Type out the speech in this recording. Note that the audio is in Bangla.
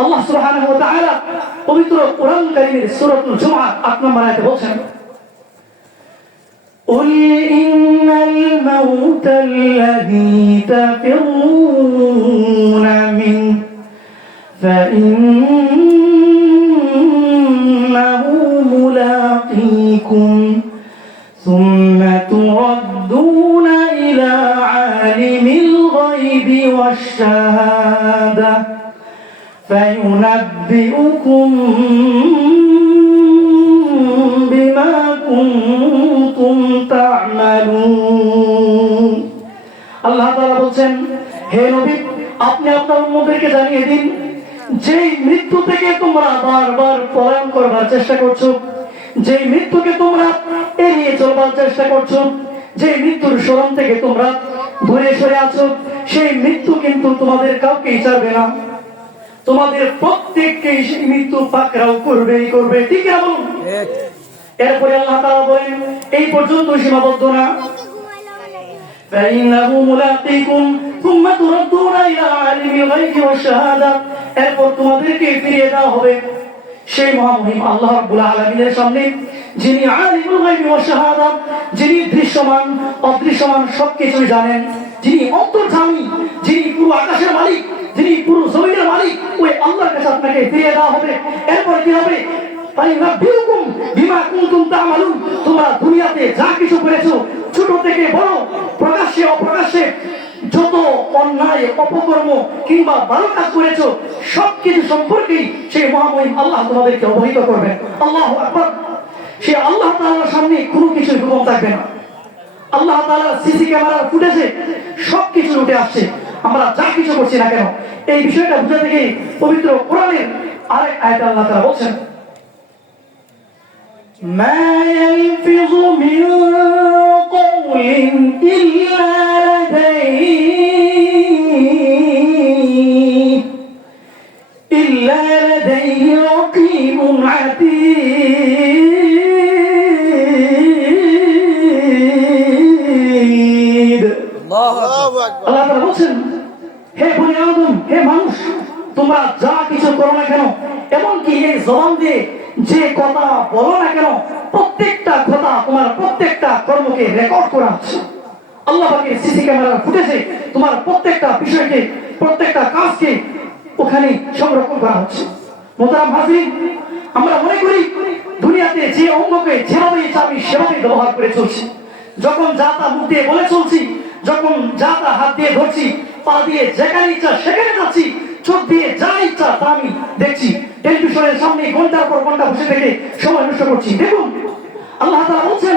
আল্লাহ সুবহানাহু ওয়া তাআলা পবিত্র কোরআন কারীমের সূরাতুল জুমআ 8 নম্বর আয়াতে বলেন, قل إن الموت الذي تفرون منه فإنه ملاقيكم ثم تردون إلى عالم الغيب والشهادة فينبئكم بما كنتم تعملون। আল্লাহ তাআলা বলেন, হে নবী, আপনি আপনার উম্মতদেরকে জানিয়ে দিন, যেই মৃত্যু থেকে তোমরা বারবার পলায়ন করবার চেষ্টা করছো, যেই মৃত্যুকে তোমরা এড়িয়ে চলবার চেষ্টা করছো, যে মৃত্যুর স্মরণ থেকে তোমরা দূরে সরে আছো, সেই মৃত্যু কিন্তু তোমাদের কাউকে ছাড়বে না, তোমাদের প্রত্যেককে সেই মৃত্যু পাকড়াও করবেই করবে। ঠিক না বলুন? এরপরে আল্লাহ তাআলা বলেন, এই পর্যন্ত সীমাবদ্ধ না, فإنه ملاقيكم ثم تردون إلى عالم الغيب والشهادة, এরপর তোমাদেরকে ফিরিয়ে দেওয়া হবে সেই মহামহিম আল্লাহ রাব্বুল আলামিনের সামনে, যিনি আলিমুল গায়বি ওয়াশ শাহাদা, যিনি দৃশ্যমান অদৃশ্যমান সবকিছু জানেন, যিনি অন্তর্যামী, যিনি পুরো আকাশের মালিক, যিনি পুরো জমিনের মালিক, ওই আল্লাহর কাছে আপনাকে ফিরিয়ে দেওয়া হবে। এরপর কি হবে? ফায়ুনাব্বিউকুম বিমা কুনতুম তা'মালুন, তোমরা দুনিয়াতে যা কিছু করেছো, ছোট থেকে বড়, প্রকাশ্যে অপ্রকাশ্যে যত অন্যায় অপকর্ম কিংবা ভালো কাজ করেছো, সবকিছু সম্পর্কেই সেই মহামহিম আল্লাহ তোমাদেরকে অবহিত করবেন। আল্লাহু আকবার। সে আল্লাহ তাআলার সামনে কোনো কিছু গোপন থাকবে না। আল্লাহ তাআলার সিসি ক্যামেরার ফুটেজে সবকিছু উঠে আসছে, আমরা যা কিছু করছি না কেন। এই বিষয়টা বুঝা থেকে পবিত্র কোরআনের আরেক আয়াতে আল্লাহ তাআলা বলেন, মা ইয়ালফিযু মিন কওলিন ইল্লা লাদাইহি রাকীবুন আতীদ। আল্লাহু আকবার। আল্লাহ তাআলা বলেন, হে বনি আদম, হে মানুষ, তোমরা যা কিছু করো না কেন, এমনকি এই জবান দিয়ে যে কথা বলো না কেন, প্রত্যেকটা কথা, তোমার প্রত্যেকটা কর্মকে রেকর্ড করা হচ্ছে। আল্লাহ পাকের সিসি ক্যামেরার ফুটেজে তোমার প্রত্যেকটা বিষয়কে, প্রত্যেকটা কাজকে ওখানে সংরক্ষণ করা হচ্ছে। মোহতারাম হাজিরিন, আমরা মনে করি দুনিয়াতে যে অঙ্গকে যেভাবে চাবি সেভাবে ব্যবহার করে চলছি, যখন যা তা মুখ দিয়ে বলে চলছি, যখন যা তা হাত দিয়ে ধরছি, পা দিয়ে যেখানে ইচ্ছা সেখানে যাচ্ছি, চোখ দিয়ে যা ইচ্ছা তা আমি দেখছি, টেলিভিশনের সামনে ঘন্টার পর ঘন্টা বসে থেকে সময় নষ্ট করছি। দেখুন, আল্লাহ তাআলা বলছেন,